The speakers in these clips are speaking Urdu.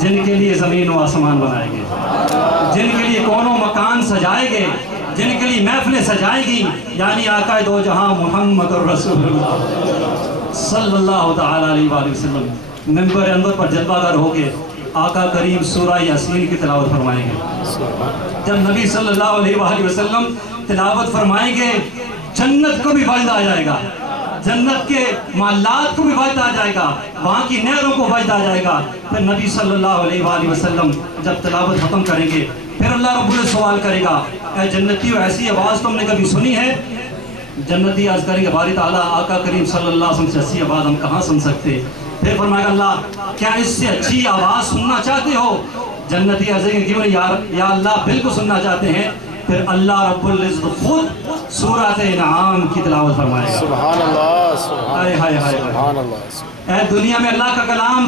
جن کے لیے زمین و آسمان بنائے گے، جن کے لیے کون و مکان سجائے گے، جن کے لیے محفلیں سجائے گی، یعنی آقا دو جہاں محمد رسول اللہ صلی اللہ تعالیٰ علیہ وآلہ وسلم منبر انور پر جلوہ گر ہو کے آقا کریم سورہ یاسین کی تلاوت فرمائیں گے۔ جب نبی صلی اللہ علیہ وآلہ وسلم تلاوت فرمائیں گے، جنت کو بھی وجد آ جائے گا، جنت کے معلات کو بھی وجد آ جائے گا، وہاں کی نہروں کو وجد آ جائے گا۔ پھر نبی صلی اللہ علیہ وآلہ وسلم جب تلاوت ختم کریں گے، پھر اللہ رب العزت سوال کرے گا، اے جنتیوں ایسی آواز تم نے کبھی سنی ہے؟ جنتی عرض کریں گے باری تعالیٰ آقا کریم صلی اللہ علیہ وسلم سے ایسی آواز ہم کہاں سن سکتے؟ پھر فرمائے گا اللہ کیا اس سے اچھی آواز سننا چاہتے ہو؟ جنتی عرض کریں گے کیوں نہیں یا اللہ بالکل سننا چاہتے ہیں۔ پھر اللہ رب العزت خود سورہ انعام کی تلاوت فرمائے گا۔ سبحان اللہ، سبحان اللہ۔ اے دنیا میں اللہ کا کلام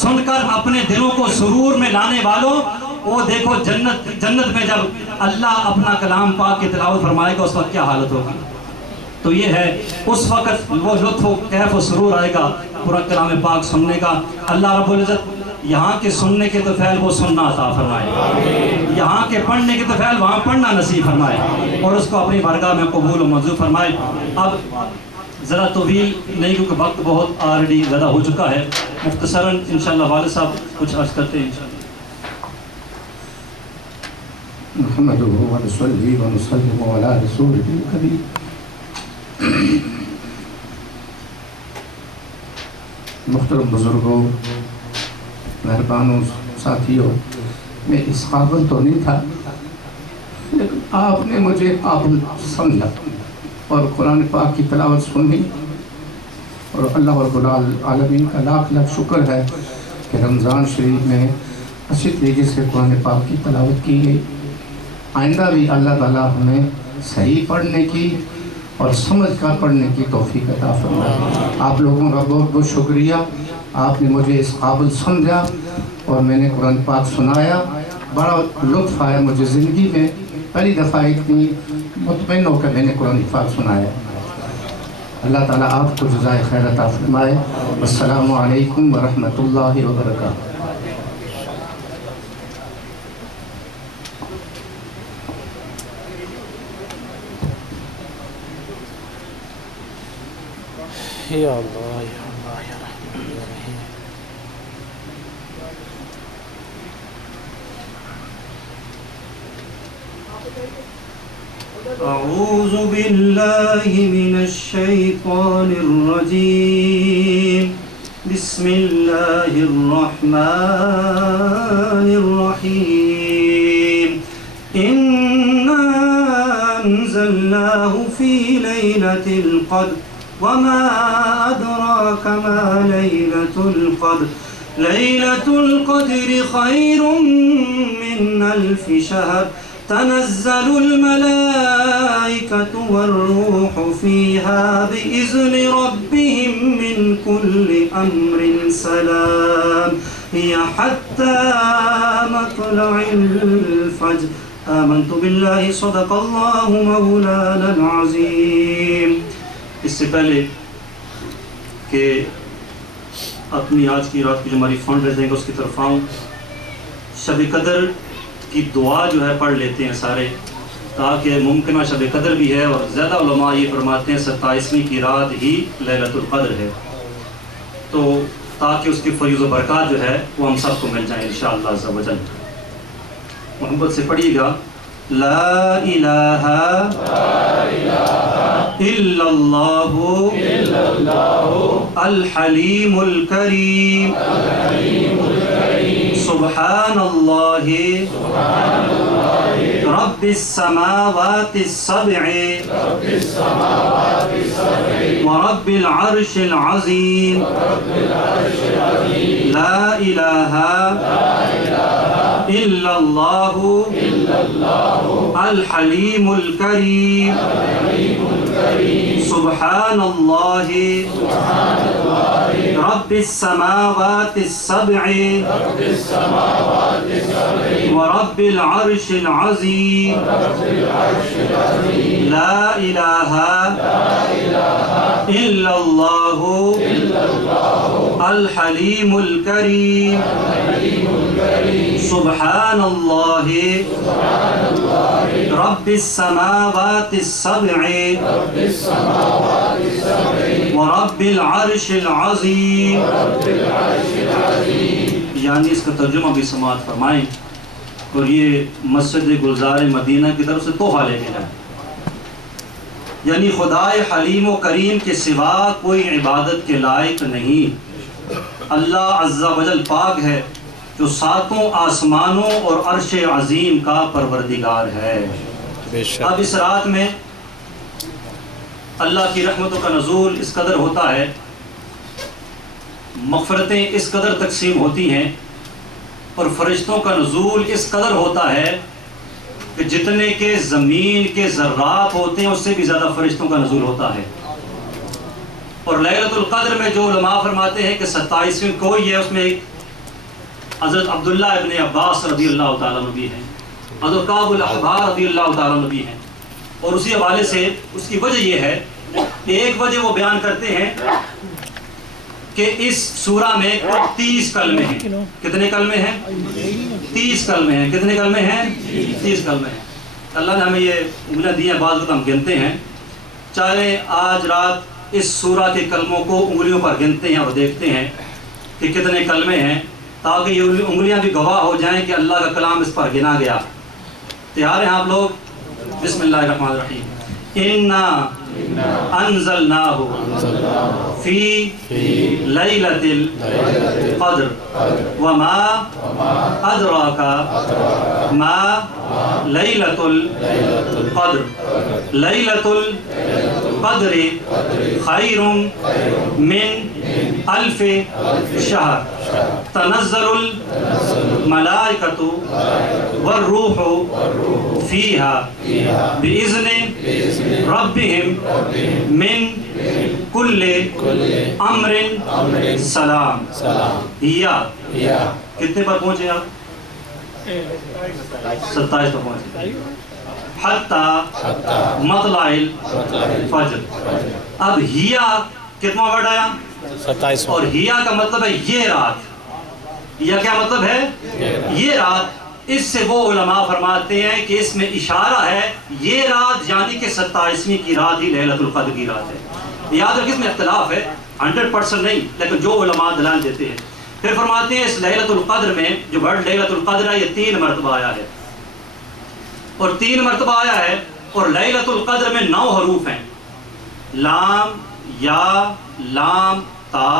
سن کر اپنے دلوں کو سرور میں لانے والوں، وہ دیکھو جنت میں جب اللہ اپنا کلام پاک کی تلاوت فرمائے گا اس وقت کیا حالت ہوگی۔ تو یہ ہے اس وقت وہ لطف و کیف و سرور آئے گا پورا کلام پاک سننے کا۔ اللہ رب العزت یہاں کے سننے کے تو فعل وہ سننا عطا فرمائے، یہاں کے پڑھنے کے تو فعل وہاں پڑھنا نصیب فرمائے، اور اس کو اپنی بارگاہ میں قبول و منظور فرمائے۔ اب ذرا طویل نہیں کیونکہ وقت بہت آلریڈی زیادہ ہو چکا ہے، مختصراً انشاءاللہ والد صاحب کچھ عرض کرتے ہیں انشاءاللہ۔ نحمده ونصلي ونسلم على رسوله الكريم۔ محترم بزرگوں، مہربانوں، ساتھیوں، میں اس قابل تو نہیں تھا، لیکن آپ نے مجھے قابل سمجھا اور قرآن پاک کی تلاوت سنی، اور اللہ رب العالمین کا لاکھ لاکھ شکر ہے کہ رمضان شریف میں اچھی طریقے سے قرآن پاک کی تلاوت کی گئی۔ آئندہ بھی اللہ تعالیٰ ہمیں صحیح پڑھنے کی اور سمجھ کر پڑھنے کی توفیق عطا فرمائے۔ آپ لوگوں کا بہت بہت شکریہ، آپ نے مجھے اس قابل سمجھا اور میں نے قرآن پاک سنایا، بڑا لطف آیا مجھے زندگی میں، پہلی دفعہ اتنی مطمئن ہو کر میں نے قرآن پاک سنایا۔ اللہ تعالیٰ آپ کو جزائے خیر عطا فرمائے۔ السلام علیکم ورحمۃ اللہ وبرکاتہ۔ یا اللہ، یا اللہ، یا رحمن یا رحیم۔ اعوذ باللہ من الشیطان الرجیم، بسم اللہ الرحمن الرحیم۔ انا انزلناہ فی لیلۃ القدر وما أدراك ما ليلة القدر ليلة القدر خير من 1000 شهر تنزل الملائكة والروح فيها بإذن ربهم من كل أمر سلام هي حتى مطلع الفجر آمنت بالله صدق الله مولانا العظيم۔ اس سے پہلے کہ اپنی آج کی رات کی جو ہماری فنڈ ریزنگ ہے اس کی طرف آؤں، شب قدر کی دعا جو ہے پڑھ لیتے ہیں سارے، تاکہ ممکنہ شب قدر بھی ہے، اور زیادہ علماء یہ فرماتے ہیں 27ویں کی رات ہی لیلۃ القدر ہے، تو تاکہ اس کی فیض و برکات جو ہے وہ ہم سب کو مل جائیں انشاءاللہ عز و جل۔ محبت سے پڑھیے گا، لا الہ الا اللہ الحلیم الکریم سبحان اللہ رب السماوات السبع ورب العرش العظیم لا الہ الا اللہ الحلیم الکریم سبحان اللہ رب السماوات السبع ورب العرش العظیم لا الہ الا اللہ الحلیم الکریم سبحان اللہ رب السماوات السبع ورب العرش العظیم. یعنی اس کا ترجمہ بھی سماعت فرمائیں اور یہ مسجد گلزار مدینہ کی طرف سے تحفہ لے کے جائیں. یعنی خدائے حلیم و کریم کے سوا کوئی عبادت کے لائق نہیں. اللہ عز و جل پاک ہے جو ساتوں آسمانوں اور عرش عظیم کا پروردگار ہے. اب اس رات میں اللہ کی رحمتوں کا نزول اس قدر ہوتا ہے، مغفرتیں اس قدر تقسیم ہوتی ہیں اور فرشتوں کا نزول اس قدر ہوتا ہے کہ جتنے کے زمین کے ذرات ہوتے ہیں اس سے بھی زیادہ فرشتوں کا نزول ہوتا ہے. اور لیلۃ القدر میں جو علماء فرماتے ہیں کہ 27ویں کوئی ہے، اس میں ایک حضرت عبداللہ ابن عباس رضی اللہ تعالیٰ عنہ بھی ہیں، حضرت کعب الاحبار رضی اللہ تعالیٰ عنہ بھی ہیں. اور اسی حوالے سے اس کی وجہ یہ ہے کہ ایک وجہ وہ بیان کرتے ہیں کہ اس سورہ میں 30 کلمے ہیں. کتنے کلمے ہیں؟ 30 کلمے ہیں. کتنے کلمے ہیں؟ 30 کلمے ہیں. اللہ نے ہمیں یہ انگلیاں دی ہیں، بعض وقت ہم گنتے ہیں. چاہے آج رات اس سورہ کے کلموں کو انگلیوں پر گنتے ہیں اور دیکھتے ہیں کہ کتنے کلمے ہیں، تاکہ یہ انگلیاں بھی گواہ ہو جائیں کہ اللہ کا کلام اس پر گنا گیا. تیار ہیں آپ لوگ؟ بسم اللہ الرحمن الرحیم. اِنَّا انزلناه فی لیلۃ القدر وما ادراک ما لیلۃ القدر لیلۃ القدر خیر من الف شہر تنزل الملائکۃ والروح فیہا بإذن ربہم من کل امر سلام. یا کتنے پر پہنچے آپ؟ 27 پر پہنچے. حتی مطلع الفجر. اب ہیا کتنا ورڈ آیا؟ 27. اور ہیا کا مطلب ہے یہ رات. یا کیا مطلب ہے؟ یہ رات. اس سے وہ علماء فرماتے ہیں کہ اس میں اشارہ ہے یہ رات یعنی کہ 27ویں کی رات ہی لیلۃ القدر کی رات ہے. یاد رکھیں اس میں اختلاف ہے، 100% نہیں، لیکن جو علماء دلائل دیتے ہیں. پھر فرماتے ہیں اس لیلۃ القدر میں جو ورڈ لیلۃ القدر ہے یہ 3 مرتبہ آیا ہے اور 3 مرتبہ آیا ہے. اور لیلۃ القدر میں 9 حروف ہیں، لام یا لام تا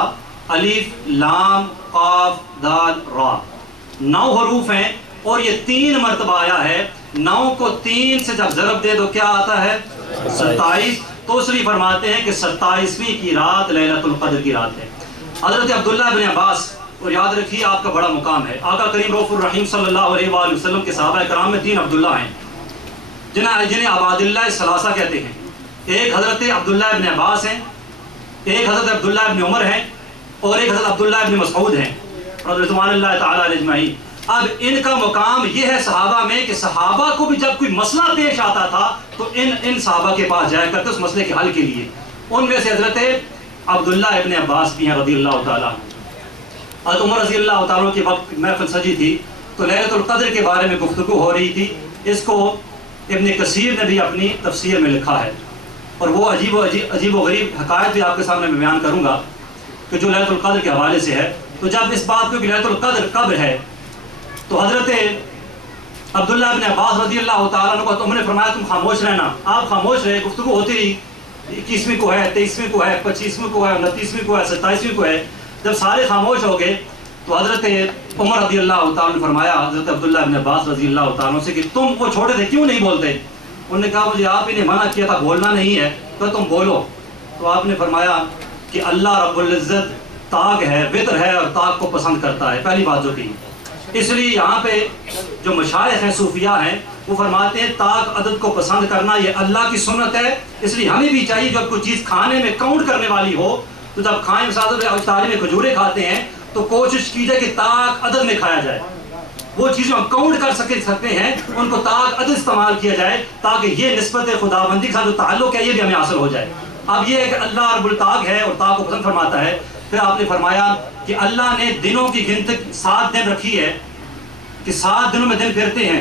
الف لام قاف دال را. 9 حروف ہیں اور یہ 3 مرتبہ آیا ہے. 9 کو 3 سے جب ضرب دے تو کیا آتا ہے؟ 27. تو اس لیے فرماتے ہیں کہ 27ویں کی رات لیلۃ القدر کی رات ہے. حضرت عبداللہ بن عباس، اور یاد رکھیے آپ کا بڑا مقام ہے، آقا کریم رؤوف الرحیم صلی اللہ علیہ وآلہ وسلم کے صحابہ کرام میں 3 عبداللہ ہیں جنہیں عباد اللہ ثلاثہ کہتے ہیں. ایک حضرت عبداللہ بن عباس ہیں، ایک حضرت عبداللہ بن عمر ہیں اور ایک حضرت عبداللہ بن مسعود ہیں رضوان اللہ تعالیٰ علیہ اجمعین. اب ان کا مقام یہ ہے صحابہ میں کہ صحابہ کو بھی جب کوئی مسئلہ پیش آتا تھا تو ان صحابہ کے پاس جایا کرتے اس مسئلے کے حل کے لیے. ان میں سے حضرت عبداللہ ابن عباس بھی ہیں رضی اللہ تعالیٰ. حضرت عمر رضی اللہ تعالیٰ کے وقت محفل سجی تھی تو لیلۃ القدر کے بارے میں گفتگو ہو رہی تھی. اس کو ابن کثیر نے بھی اپنی تفسیر میں لکھا ہے اور وہ عجیب و غریب حقائق بھی آپ کے سامنے میں بیان کروں گا کہ جو لیلۃ القدر کے حوالے سے ہے. تو جب اس بات کو کہ لیلۃ القدر کب ہے تو حضرت عبداللہ ابن عباس رضی اللہ تعالیٰ عنہ کو تو انہوں نے فرمایا تم خاموش رہنا. آپ خاموش رہے، گفتگو ہوتی رہی. 21ویں کو ہے، 23ویں کو ہے، 25ویں کو ہے، 29ویں کو ہے، 27ویں کو ہے. جب سارے خاموش ہو گئے تو حضرت عمر رضی اللہ تعالیٰ نے فرمایا حضرت عبداللہ ابن عباس رضی اللہ تعالیٰ سے کہ تم وہ چھوٹے تھے کیوں نہیں بولتے؟ انہوں نے کہا مجھے آپ ہی نے منع کیا تھا، بولنا نہیں ہے تو تم بولو. تو آپ نے فرمایا کہ اللہ رب العزت طاق ہے، وطر ہے اور طاق کو پسند کرتا ہے. پہلی بات جو کہی. اس لیے یہاں پہ جو مشائخ ہیں صوفیاء ہیں وہ فرماتے ہیں طاق عدد کو پسند کرنا یہ اللہ کی سنت ہے. اس لیے ہمیں بھی چاہیے جب کوئی چیز کھانے میں کاؤنٹ کرنے والی ہو تو جب کھائیں، مثلا افطاری میں کھجورے کھاتے ہیں تو کوشش کیجئے کہ طاق عدد میں کھایا جائے. وہ چیزیں ہم کاؤنٹ کر سکتے ہیں ان کو طاق عدد استعمال کیا جائے تاکہ یہ نسبت خداوندی کا جو تعلق ہے یہ بھی ہمیں حاصل ہو جائے. اب یہ ہے کہ اللہ رب الطاق ہے اور طاق کو پسند فرماتا ہے. پھر آپ نے فرمایا کہ اللہ نے دنوں کی گنتی 7 دن رکھی ہے کہ 7 دنوں میں دن پھرتے ہیں.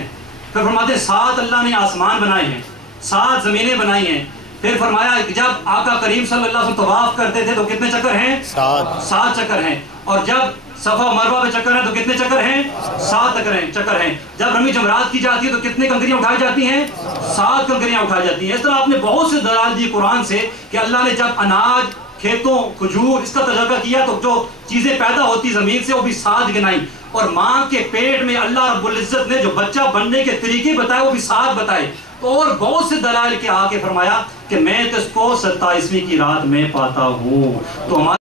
پھر فرماتے ہیں 7 اللہ نے آسمان بنائے ہیں، 7 زمینیں بنائی ہیں. پھر فرمایا کہ جب آقا کریم صلی اللہ علیہ وسلم طواف کرتے تھے تو کتنے چکر ہیں؟ 7 چکر ہیں. اور جب صفا مروہ پہ چکر ہیں تو کتنے چکر ہیں؟ 7 چکر ہیں. جب رمی جمرات کی جاتی ہے تو کتنے کنکریاں اٹھائی جاتی ہیں؟ 7 کنکریاں اٹھائی جاتی ہیں. اس طرح آپ نے بہت سے دلائل دی قرآن سے کہ اللہ نے جب اناج، کھیتوں، کھجور اس کا تجربہ کیا تو جو چیزیں پیدا ہوتی زمین سے وہ بھی 7 گنائی. اور ماں کے پیٹ میں اللہ رب العزت نے جو بچہ بننے کے طریقے بتائے وہ بھی 7 بتائے. اور بہت سے دلائل کے آ کے فرمایا کہ میں تو اس کو 27ویں کی رات میں پاتا ہوں. تو ہمارے